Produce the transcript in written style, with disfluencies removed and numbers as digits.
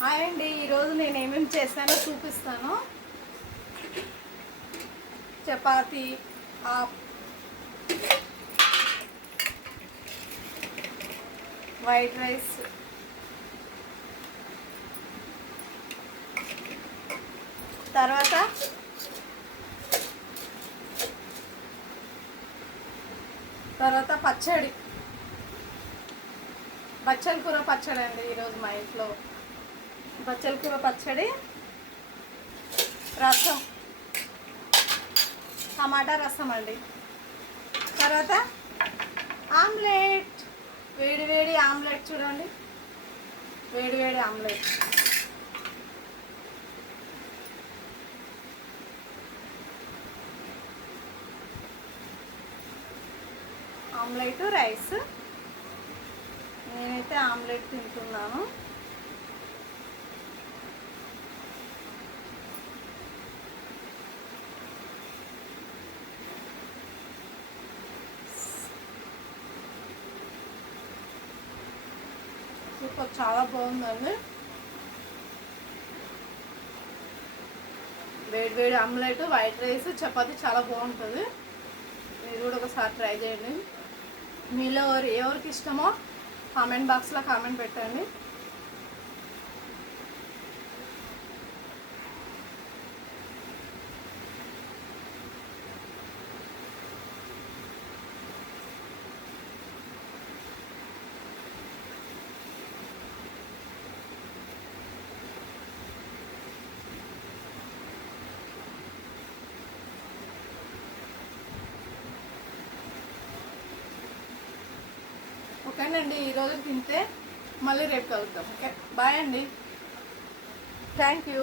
Hi అండి, ఈరోజు నేను ఏమేమి చేశానో చూపిస్తాను. చపాతీ, వైట్ రైస్, తర్వాత పచ్చడి, బచ్చల కూర పచ్చడి అండి. ఈరోజు మా ఇంట్లో బచ్చల కూర పచ్చడి, రసం, టమాటా రసం అండి. తర్వాత ఆమ్లెట్, వేడి వేడి ఆమ్లెట్ చూడండి, వేడి వేడి ఆమ్లెట్. ఆమ్లెట్ రైస్, నేనైతే ఆమ్లెట్ తింటున్నాను. సూపర్, చాలా బాగుందండి. వేడి వేడి ఆమ్లెట్, వైట్ రైస్, చపాతీ చాలా బాగుంటుంది. మీరు కూడా ఒకసారి ట్రై చేయండి. మీలో ఎవరికి ఇష్టమో కామెంట్ బాక్స్లో కామెంట్ పెట్టండి. ఓకేనండి, ఈరోజు తింటే మళ్ళీ రేపు కలుద్దాం. ఓకే, బాయ్ అండి. Thank you.